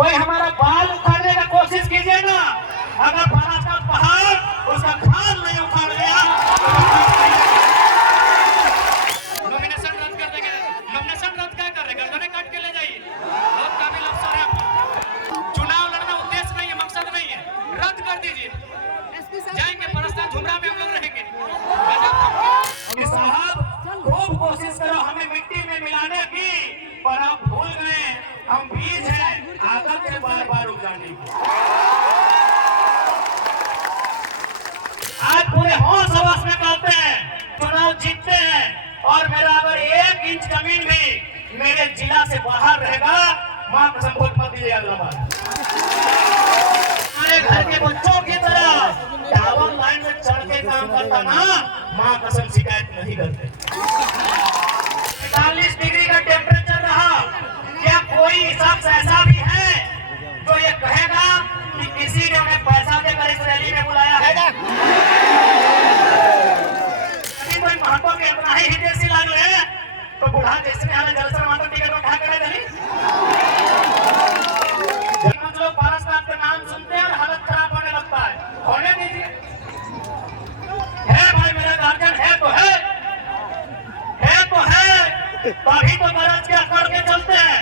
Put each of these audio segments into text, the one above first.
कोई हमारा बाल उखाड़ने का कोशिश कीजिए ना, अगर बारात का पहाड़ उसका खाल नहीं उखाड़ गया नॉमिनेशन रद्द कर देंगे। नॉमिनेशन रद्द क्या कर रहे, गर्दनें काट के ले जाइए। बहुत काबिल अफसर है आप। चुनाव लड़ना उद्देश्य नहीं है, मकसद नहीं है, रद्द कर दीजिए। जाएंगे परस्तान झुमरा में हम लोग रहेंगे। साहब खूब कोशिश करो हमें मिट्टी में मिलाने की, पर आप भूल गए हम बीज हैं आदत से बार बार उगाने की। आज पूरे होश हवस में करते हैं, चुनाव जीतते हैं, और मेरा अगर 1 इंच जमीन भी मेरे जिला से बाहर रहेगा, मां कसम वोट मत दीजिए अगला बार। हमारे घर के बच्चों की तरह टावर लाइन में चढ़ के काम करता ना, मां कसम शिकायत नहीं करते। 45 डिग्री का टेम्परेचर रहा, क्या कोई शख्स ऐसा भी है जो ये कहेगा कि किसी ने उन्हें पैसा देकर इस रैली में बुलाया है? यदि कोई महत्व के इतना ही हितेशी लागू है तो बुढ़ा जैसे हमें जलसर महत्व टिकट में कहा करेगा नहीं। लोग पारसनाथ का नाम सुनते हैं और हालत खराब होने लगता है, होने दीजिए। है भाई मेरा गार्जियन है तो है तभी तो गरज के अकड़ के चलते हैं।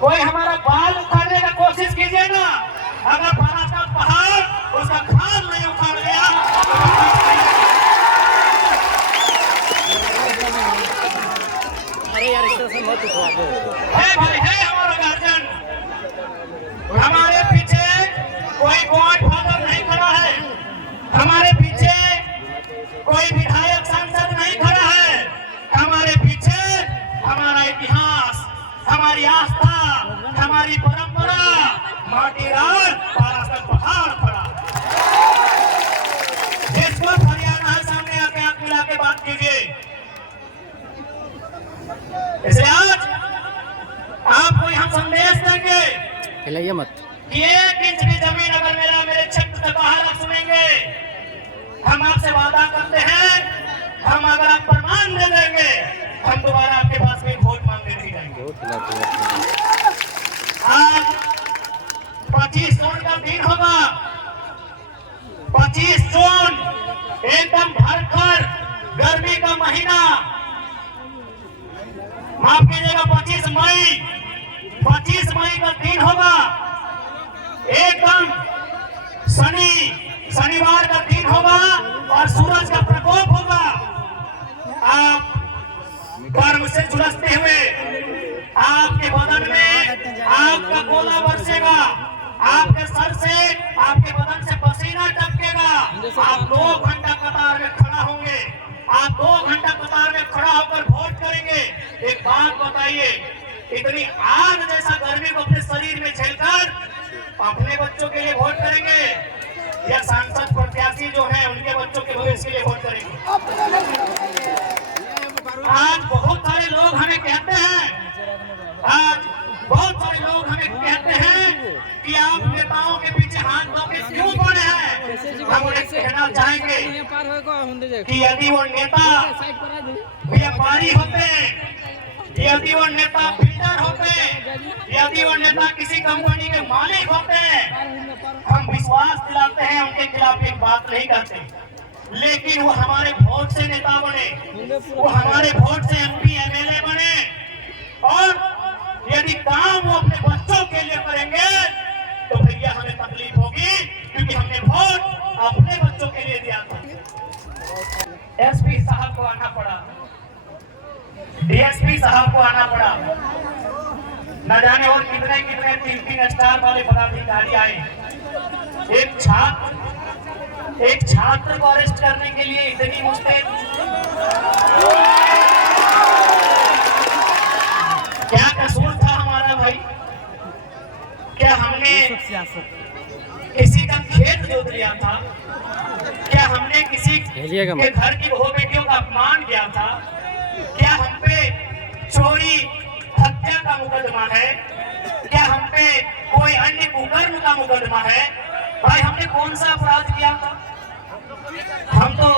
कोई हमारा बाल उखाड़ने का कोशिश कीजिए ना, अगर बारात का पहाड़ उसका खाल नहीं उखाड़ गया। अरे यार इस तरह से मत उठवा दो। है भाई है हमारा गार्जियन, हमारे पीछे कोई गॉडफादर नहीं खड़ा है, हमारे पीछे कोई विधायक सांसद नहीं खड़ा है, हमारे पीछे हमारा इतिहास, हमारी आस्था, हमारी परंपरा, माटी राज पारासर पहाड़ पड़ा। जिसको हरियाणा सामने आके हाथ मिला के बात कीजिए। इसलिए आज आपको हम संदेश देंगे हिलाइए मत कि 1 इंच भी जमीन अगर मेरे क्षेत्र से बाहर आप सुनेंगे, हम आपसे वादा करते हैं, हम अगर आप प्रमाण दे देंगे, हम दोबारा आपके पास में वोट मांगने नहीं जाएंगे। आज 25 जून का दिन होगा, 25 जून एकदम भरकर गर्मी का महीना, माफ कीजिएगा 25 मई का दिन होगा, एकदम शनिवार का दिन होगा और सूरज का प्रकोप होगा। आप गर्म से झुलसते हुए आपके बदन में आग का गोला बरसेगा, आपके सर से आपके बदन से पसीना टपकेगा। आप 2 घंटा कतार में खड़ा होंगे, आप 2 घंटा कतार में खड़ा होकर वोट करेंगे। एक बात बताइए, इतनी आग जैसा गर्मी को अपने शरीर में झेलकर अपने बच्चों के लिए वोट करेंगे या सांसद प्रत्याशी जो है उनके बच्चों के भविष्य के लिए वोट करेंगे? आज बहुत सारे लोग हमें कहते हैं कि आप नेताओं के पीछे हाथ धो के क्यों पड़े हैं। हम उन्हें कहना चाहेंगे कि यदि वो नेता व्यापारी होते, यदि वो नेता बिल्डर होते, यदि वो नेता किसी कंपनी के मालिक होते, हम विश्वास दिलाते हैं, उनके खिलाफ एक बात नहीं करते, लेकिन वो हमारे वोट से नेता बने, वो हमारे वोट से MP MLA बने, और यदि काम वो अपने बच्चों के लिए करेंगे तो भैया हमें तकलीफ होगी, क्योंकि हमने वोट अपने बच्चों के लिए दिया था। SP साहब को आना पड़ा, DSP साहब को आना पड़ा, न जाने और कितने 3 स्टार वाले पदाधिकारी आए। एक छात्र को अरेस्ट करने के लिए इतनी मुश्किल, क्या कसूर था हमारा भाई? क्या हमने किसी का खेत जोत लिया था? क्या हमने किसी के घर की बहू बेटियों का अपमान किया था? क्या हम पे चोरी हत्या का मुकदमा है? क्या हम पे कोई अन्य कुकर्म का मुकदमा है? भाई हमने कौन सा अपराध किया था? हम तो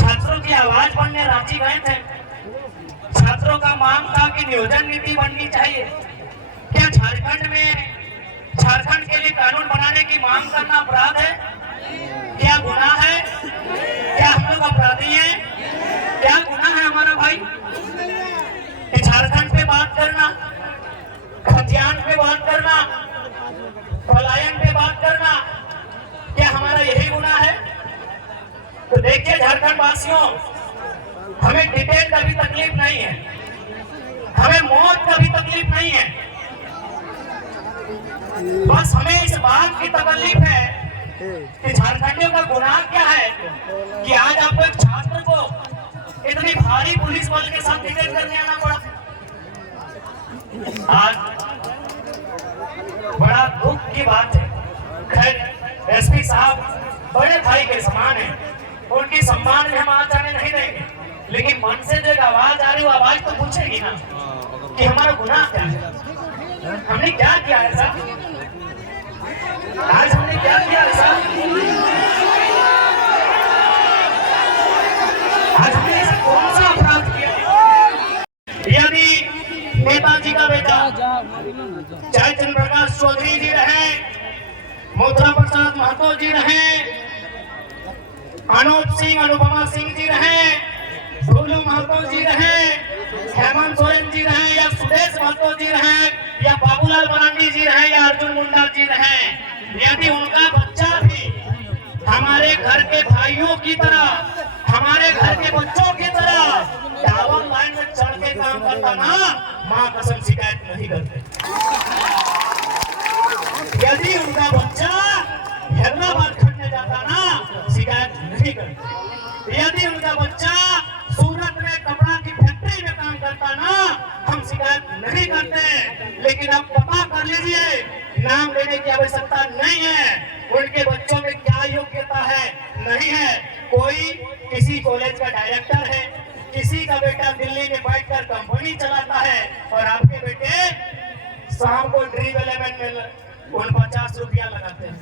छात्रों की आवाज बनने रांची गए थे, छात्रों का मांग था कि नियोजन नीति बननी चाहिए। क्या झारखंड के लिए कानून बनाने की मांग करना अपराध है? क्या गुनाह है? क्या हम लोग अपराधी हैं? क्या गुनाह है हमारा भाई? झारखंड पे बात करना, खतियान पे बात करना, पलायन पे बात करना, क्या हमारा यही गुनाह है? तो देखिए झारखंड वासियों, हमें डिटेल का भी तकलीफ नहीं है, हमें मौत का भी तकलीफ नहीं है, बस हमें इस बात की तकलीफ है कि झारखंडियों का गुनाह क्या है कि आज आपको एक छात्र को इतनी भारी पुलिस बल के साथ डिटेन करने आना पड़ा। आज बड़ा दुख की बात है। खैर एसपी साहब बड़े भाई के समान हैं, उनकी सम्मान में हम आज जाने नहीं देंगे, लेकिन मन से जो एक आवाज आ रही है वो आवाज तो पूछेगी ना कि हमारा गुनाह क्या है, हमने क्या किया ऐसा, आज हमने क्या किया ऐसा, आज हमने ऐसा कौन सा अपराध किया? यदि नेताजी का बेटा चाहे चंद्र प्रकाश चौधरी जी रहे, मोथरा प्रसाद महतो जी रहे, अनूप सिंह अनुपमा सिंह जी रहे, भोलू महतो जी रहे, हेमंत सोरेन जी रहे, या सुदेश महतो जी रहे, या बाबूलाल मरांडी जी रहे, या अर्जुन मुंडा जी रहे, यदि उनका बच्चा भी हमारे घर के भाइयों की तरह, हमारे घर के बच्चों की तरह टावर लाइन में चढ़ के काम करता ना, मां कसम शिकायत नहीं करते। यदि उनका बच्चा हैदराबाद खटने जाता ना, शिकायत नहीं करते। यदि उनका बच्चा सूरत में कपड़ा की फैक्ट्री में काम करता ना, हम शिकायत नहीं करते। लेकिन आप पता कर लीजिए, नाम लेने की आवश्यकता नहीं है, उनके बच्चों में क्या योग्यता है, नहीं है। कोई किसी कॉलेज का डायरेक्टर है, किसी का बेटा दिल्ली में बैठकर कंपनी चलाता है, और आपके बेटे शाम को ड्रीम 11 में 49 रुपया लगाते हैं।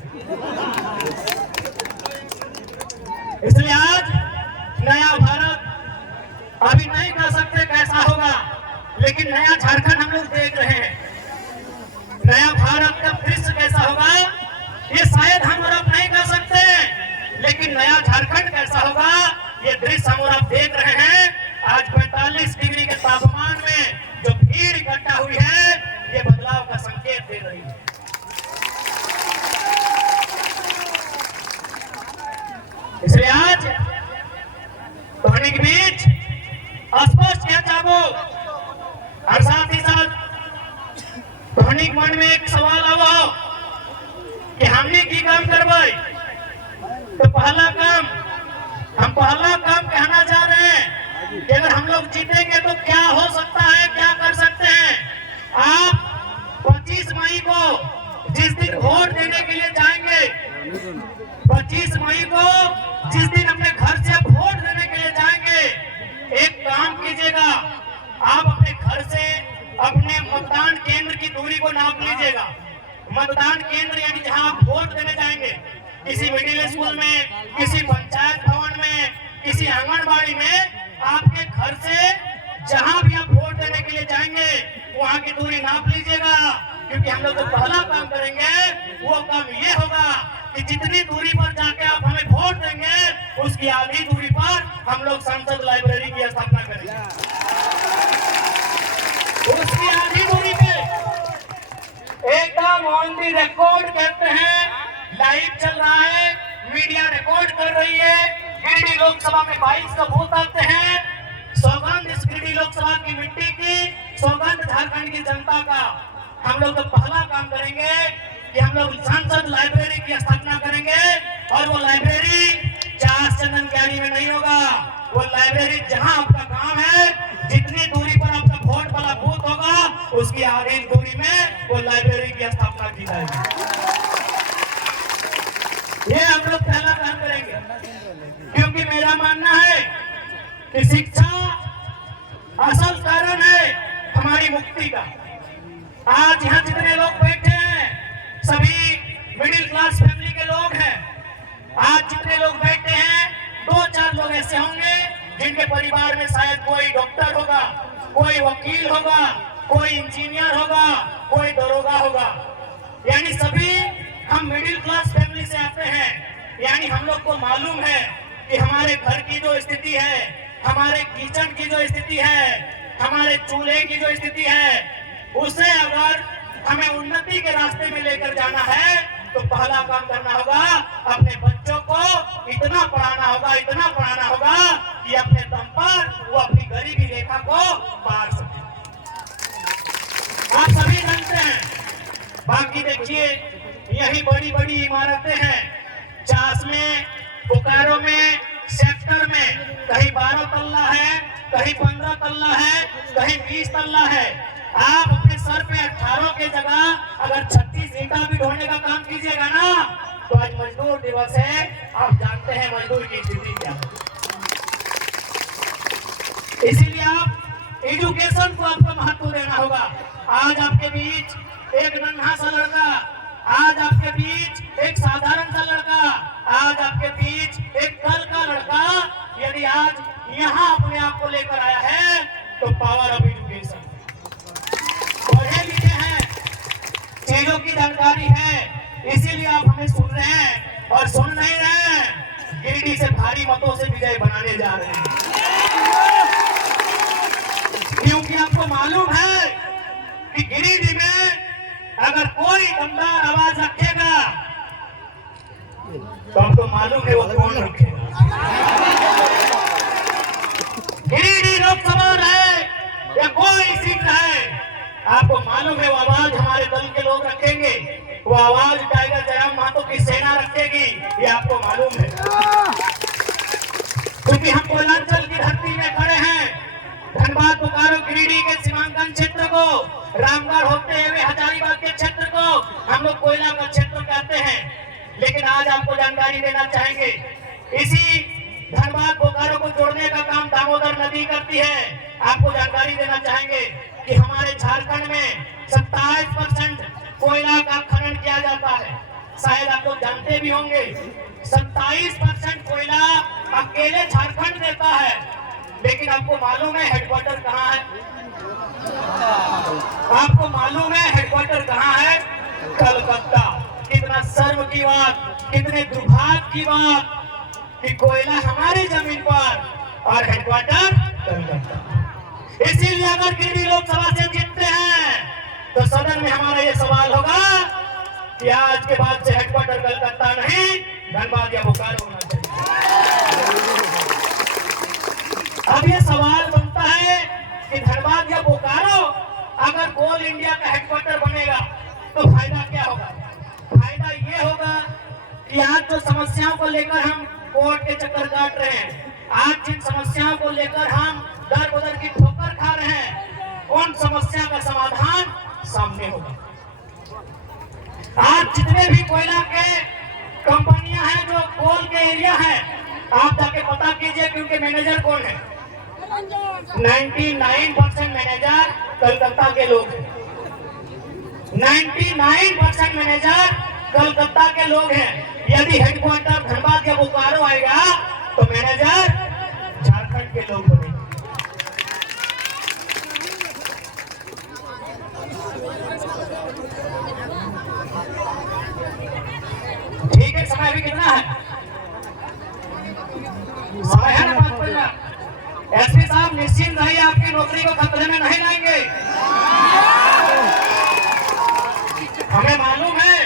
इसलिए आज नया भारत अभी नहीं कह सकते कैसा होगा, लेकिन नया झारखंड हम लोग देख रहे हैं। नया भारत का दृश्य कैसा होगा ये शायद हम और आप नहीं कह सकते, लेकिन नया झारखंड कैसा होगा ये दृश्य हम और आप देख रहे हैं। आज 45 डिग्री के तापमान में जो भीड़ इकट्ठा हुई है, ये बदलाव का संकेत दे रही है। इसलिए आज ध्वनि के बीच स्पष्ट क्या चाहो, और साथ ही साथ ध्वनि मन में एक सवाल आओ कि हमने की काम करवाई, तो पहला काम कहना चाह रहे हैं कि अगर हम लोग जीतेंगे तो क्या हो सकता है, क्या कर सकते हैं। आप 25 मई को जिस दिन वोट देने के लिए जाएंगे, 25 मई को जिस दिन अपने घर से वोट देने के लिए जाएंगे, एक काम कीजिएगा, आप अपने घर से अपने मतदान केंद्र की दूरी को नाप लीजिएगा। मतदान केंद्र यानी जहां आप वोट देने जाएंगे, किसी मिडिल स्कूल में, किसी पंचायत भवन में, किसी आंगनबाड़ी में, आपके घर से जहां भी आप वोट देने के लिए जाएंगे वहां की दूरी नाप लीजिएगा। क्योंकि हम लोग जो पहला काम करेंगे वो काम ये होगा कि जितनी दूरी पर जाके आप हमें वोट देंगे, उसकी आधी दूरी पर हम लोग संसद लाइब्रेरी की स्थापना करेंगे। उसकी आधी दूरी पे एकदम ऑन दी रिकॉर्ड कहते हैं, लाइव चल रहा है, मीडिया रिकॉर्ड कर रही है। गिरिडीह लोकसभा में 22 का बूथ आते हैं। सौगंध इस गिरिडीह लोकसभा की मिट्टी की, सौगंध झारखंड की जनता का। हम लोग तो पहला काम करेंगे कि हम लोग संसद लाइब्रेरी की स्थापना करेंगे, और वो लाइब्रेरी चार चंदन क्यारी में नहीं होगा। वो लाइब्रेरी जहां आपका काम है, जितनी दूरी पर आपका वोट वाला बूथ होगा, उसकी आधी दूरी में वो लाइब्रेरी की स्थापना की जाएगी। ये हम लोग पहला काम करेंगे, क्योंकि मेरा मानना है कि शिक्षा असल कारण है हमारी मुक्ति का। आज यहाँ जितने लोग बैठे हैं सभी मिडिल क्लास फैमिली के लोग हैं। आज जितने लोग बैठे हैं 2-4 लोग ऐसे होंगे जिनके परिवार में शायद कोई डॉक्टर होगा, कोई वकील होगा, कोई इंजीनियर होगा, कोई दरोगा होगा, यानी सभी हम मिडिल क्लास फैमिली से आते हैं। यानी हम लोग को मालूम है कि हमारे घर की जो स्थिति है, हमारे किचन की जो स्थिति है, हमारे चूल्हे की जो स्थिति है, उसे अगर हमें उन्नति के रास्ते में लेकर जाना है तो पहला काम करना होगा, अपने बच्चों को इतना पढ़ाना होगा, इतना पढ़ाना होगा कि अपने दम पर वो अपनी गरीबी रेखा को पार सके। आप सभी जानते हैं। बाकी देखिए यही बड़ी बड़ी इमारतें हैं, चास में, बोकारो में, सेक्टर में कहीं 12 तल्ला है, कहीं 15 तल्ला है, कहीं 20 तल्ला है। आप अपने सर पे 18 के जगह अगर 36 ईंटा भी ढोने का काम कीजिएगा ना, तो आज मजदूर दिवस है। आप जानते हैं मजदूर की स्थिति क्या है। इसीलिए आप एजुकेशन को आपको महत्व देना होगा। आज आपके बीच एक नन्हा सा लड़का, आज आपके बीच एक साधारण सा लड़का, आज आपके बीच एक कल का लड़का यदि आज यहाँ अपने आप को लेकर आया है तो पावर ऑफ एजुकेशन। पढ़े लिखे हैं, चीजों की जानकारी है, इसीलिए आप हमें सुन रहे हैं और सुन नहीं रहे हैं। गिरिडीह से भारी मतों से विजय बनाने जा रहे हैं, क्योंकि आपको मालूम है कि गिरिडीह में अगर कोई दमदार आवाज रखेगा तो आपको मालूम है वो कौन रखेगा। गिरिडीह लोकसभा रहे या कोई सीट रहे, आपको मालूम है वो आवाज हमारे दल के लोग रखेंगे, वो आवाज टाइगर जयराम महतो की सेना रखेगी, ये आपको मालूम है। क्योंकि हम कोयलांचल की धरती में खड़े हैं। धनबाद, बोकारो, गिरिडीह के सीमांकन क्षेत्र को, रामगढ़ होते हुए हजारीबाग के क्षेत्र को हम लोग कोयला का क्षेत्र कहते हैं। लेकिन आज आपको जानकारी देना चाहेंगे, इसी धनबाद बोकारो को जोड़ने का काम दामोदर नदी करती है। आपको जानकारी देना चाहेंगे कि हमारे झारखंड में 27% कोयला का खनन किया जाता है। शायद आप लोग जानते भी होंगे 27% कोयला अकेले झारखंड देता है। लेकिन आपको मालूम है हेडक्वार्टर कहाँ है? आपको मालूम है हेडक्वार्टर कहाँ है? कलकत्ता। कितना शर्म की बात, कितने दुर्भाग्य की बात कि कोयला हमारी जमीन पर और हेडक्वार्टर कलकत्ता। इसीलिए अगर गिरिडीह लोकसभा से जीतते हैं तो सदन में हमारा ये सवाल होगा कि आज के बाद से हेडक्वार्टर कलकत्ता नहीं, धनबाद या बोकारो होना चाहिए। अब ये सवाल बनता है कि धनबाद या बोकारो अगर कोल इंडिया का हेडक्वार्टर बनेगा तो फायदा क्या होगा? फायदा ये होगा कि आज जो समस्याओं को लेकर हम कोर्ट के चक्कर काट रहे हैं, आज जिन समस्याओं को लेकर हम दर बदर की ठोकर खा रहे हैं, उन समस्या का समाधान सामने होगा। आज जितने भी कोयला के कंपनियां हैं जो कोल के एरिया है, आप जाके पता कीजिए कि उनके मैनेजर कौन है। 99% मैनेजर कलकत्ता के लोग हैं। 99% मैनेजर कलकत्ता के लोग हैं। यदि हेडक्वार्टर धनबाद या बोकारो आएगा तो मैनेजर झारखंड के लोग बनेंगे। ठीक है, समय अभी कितना है? समय है ना 5 मिनट। एसपी साहब निश्चिंत रहिए, आपकी नौकरी को खतरे में नहीं लाएंगे। हमें मालूम है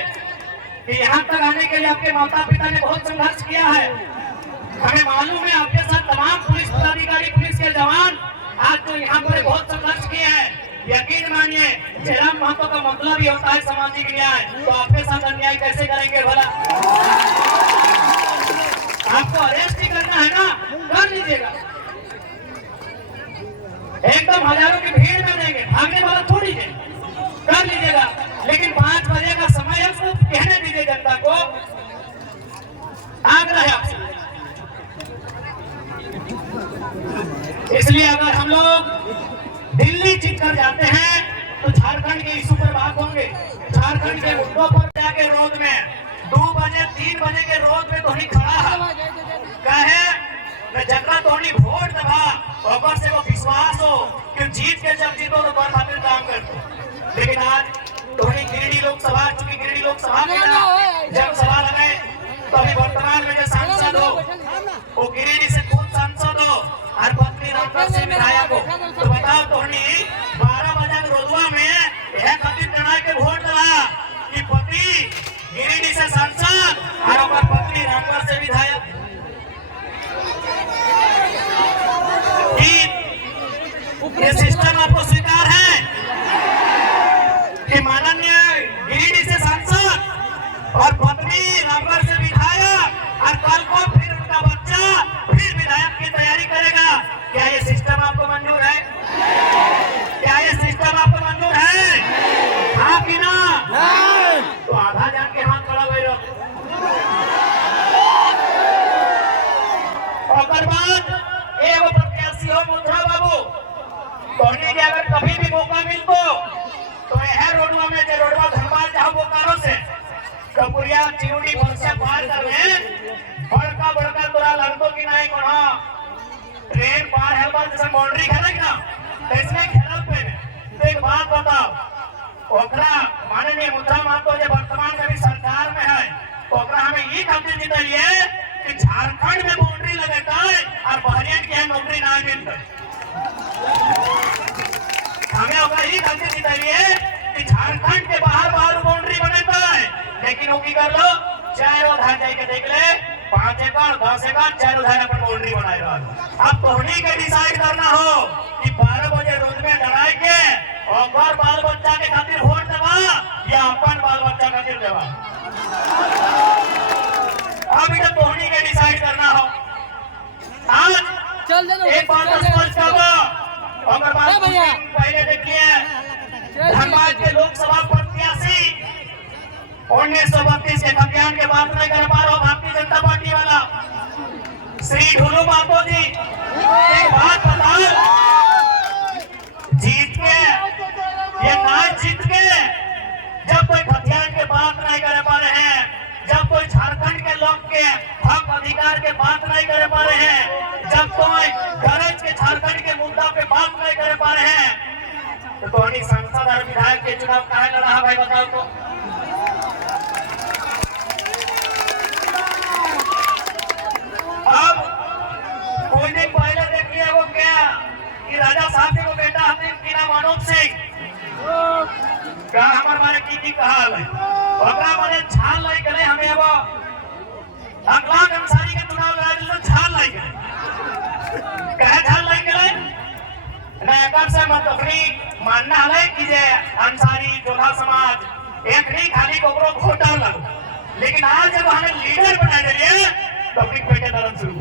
कि यहाँ तक आने के लिए आपके माता पिता ने बहुत संघर्ष किया है। हमें मालूम है आपके साथ तमाम पुलिस पदाधिकारी, पुलिस के जवान आज तो यहाँ पर बहुत संघर्ष किए हैं। यकीन मानिए, जयराम महतो का मतलब ही होता है सामाजिक न्याय, तो आपके साथ अन्याय कैसे करेंगे भला? आपको अरेस्ट ही करना है ना, कर लीजिएगा। एकदम हजारों की भीड़ में देंगे, भागने वाला थोड़ी है, कर लीजिएगा। लेकिन 5 बजे का समय है, उसको कहने दीजिए जनता को। आग्रह है आपसे। इसलिए अगर हम लोग दिल्ली जीत कर जाते हैं तो झारखंड के इशू पर बात होंगे। झारखंड के मुद्दों पर जाके रोड में 2 बजे 3 बजे के रोड में तो नहीं खड़ा है, कहे मैं जगह तो नहीं वोट दबा और से वो विश्वास हो कि जीत के जब जीतो तो बार खातिर काम करते। लेकिन आज थोड़ी गिरिडीह लोकसभा, चूंकि गिरिडीह लोकसभा में जब सवाल है तो अभी वर्तमान में जो सांसद हो वो गिरिडीह से खुद सांसद हो और पत्नी रामपुर से विधायक हो, तो बताओ तोहनी 12 बजे रोजवा में यह खातिर जना के वोट दिला कि पति गिरिडीह से सांसद और ओकर पत्नी रामपुर से विधायक। ये सिस्टम आपको स्वीकार है कि माननीय गिरिडीह से सांसद और पत्नी रामपुर से विधायक और कल को फिर उनका बच्चा फिर विधायक की तैयारी करेगा? क्या ये सिस्टम आपको मंजूर है? क्या ये सिस्टम आपको मंजूर है? हाँ कि ना? तो आधा जान के हाथ खड़ा हुए रहो। और बाद एगो प्रत्याशी हो मुद्रा बाबू, तोहनी के अगर कभी भी मौका मिलतो तो यह रोडवा में जो रोडवा धनबाद जाओ बोकारो से कपुरिया चिरुडी बंसिया पार करने बड़का बड़का तोरा लड़को की नहीं कोना ट्रेन पार है बस जैसे बाउंड्री खेले ना इसमें खेला पे। तो एक बात बताओ, ओकरा माननीय मुद्रा मातो जो वर्तमान में भी सरकार में है तो ओकरा हमें ये खातिर जिताइए कि झारखंड में बाउंड्री लगेता है और बहरियन के नौकरी ना मिलता। हमें ओकरा ये खातिर जिताइए कि झारखंड के बाहर बाउंड्री बनेता है, लेकिन वो की कर लो 4 उधार जाके देख ले 5 एकड़ 10 एकड़ 4 उधार अपन बाउंड्री बनाएगा। अब तोहनी के डिसाइड करना हो कि 12 बजे रोज में डराए के और बाल बच्चा के खातिर वोट देवा या अपन बाल बच्चा खातिर देवा। अब इधर तोहनी के डिसाइड करना हो। आज एक बात स्पष्ट कर दो, अगर बात पहले देखिए धनबाद के लोकसभा प्रत्याशी 1932 के अभियान के बात नहीं कर पा रहा भारतीय जनता पार्टी वाला श्री ढोलू बाबू जी, एक बात बताओ, जीत के ये मैच जीत के जब कोई अभियान के बात नहीं कर पा रहे हैं, जब कोई झारखंड के लोग के हक अधिकार के बात नहीं कर पा रहे हैं, जब कोई गरज के झारखंड के मुद्दा पे बात नहीं कर पा रहे हैं, तो तोहनी सांसद और विधायक के चुनाव काहे लड़ा भाई बताओ तो? अब कोई दिन पहले देखिए वो क्या कि राजा साहब के वो बेटा हमने की नाम अनूप सिंह का हमारे बारे की कहा है ओकरा माने झाल लाई करे हमें अब अगला अंसारी के चुनाव लड़ा दिलो झाल लाई करे कहे झाल लाई करे ना एकर से मतलब मानना है कि जे अंसारी जोधा समाज एक नहीं खाली कोकरो वोटर लगो, लेकिन आज जब हमें लीडर बना दिए तो अपनी पेटे दर्द शुरू हुई।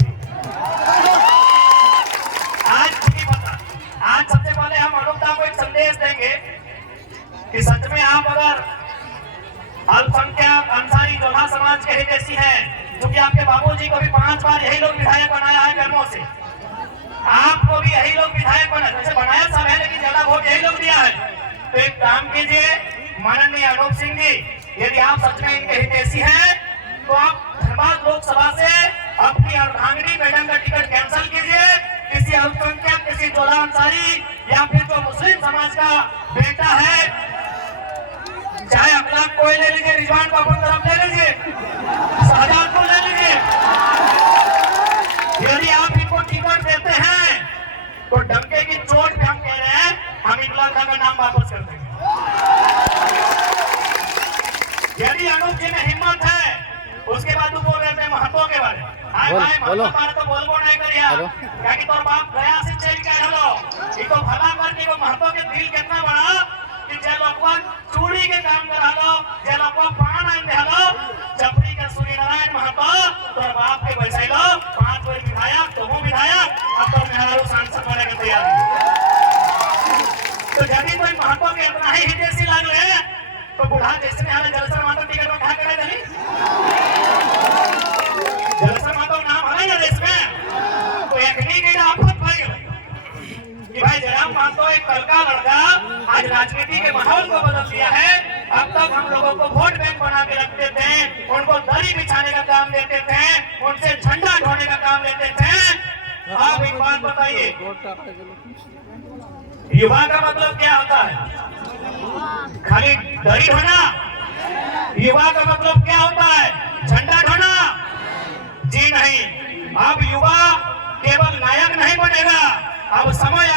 आज सबसे पहले हम अनुपता को एक संदेश देंगे कि सच में आप अगर अल्पसंख्यक अंसारी जोधा समाज के हितैषी हैं, क्योंकि आपके बाबूजी को भी 5 बार यही लोग विधायक बनाया है कर्मों से, आपको भी यही लोग विधायक बना, जैसे बनाया सब है लेकिन ज्यादा वोट यही लोग दिया है। तो एक काम कीजिए माननीय अनूप सिंह जी, यदि आप सच में इनके हितैषी हैं तो आप धनबाद लोकसभा से अपनी अर्धांगिनी मैडम का टिकट कैंसिल कीजिए, किसी अल्पसंख्यक किसी जोधा अंसारी या फिर जो मुस्लिम समाज का बेटा है, चाहे अखलाक कोई ले लीजिए, रिजवान को अपन तरफ ले लीजिए, शाहजहां को ले लीजिए, यदि आप इनको टिकट देते हैं तो डंके की चोट पे हम कह रहे हैं हम इकलाक का नाम वापस कर देंगे। यदि अनूप जी में हिम्मत है, उसके बाद वो बोल रहे थे महत्व के बारे में, बोलो तो बोलबो नहीं करिया क्योंकि तोर बाप गया से चल के हलो इको भला करके को महत्व के दिल कितना बड़ा कि जे लोगवा चूड़ी के काम कर हलो, जे लोगवा पान आइन दे हलो, चपड़ी का सूर्य नारायण महतो तोर बाप के बैसाई लो 5 बार विधायक तो वो विधायक अब तो मेहरारू सांसद बने के तैयारी। तो यदि कोई महत्व के इतना ही हितैषी लागले तो बुढ़ा जैसे हमारे जलसर माता टिकट में खा करे दली जलसर माता नाम है ना देश में, तो एकनी की आफत भाई कि भाई जयराम मातो एक तड़का लड़का आज राजनीति के माहौल को बदल दिया है। अब तक हम लोगों को वोट बैंक बना के रखते थे, उनको दरी बिछाने का काम देते थे, उनसे झंडा ढोने का काम लेते थे, आप एक बात बताइए, युवा का मतलब क्या होता है? खाली दरी ढोना? युवा का मतलब क्या होता है? झंडा ढोना? जी नहीं। अब युवा केवल नायक नहीं बनेगा, अब समय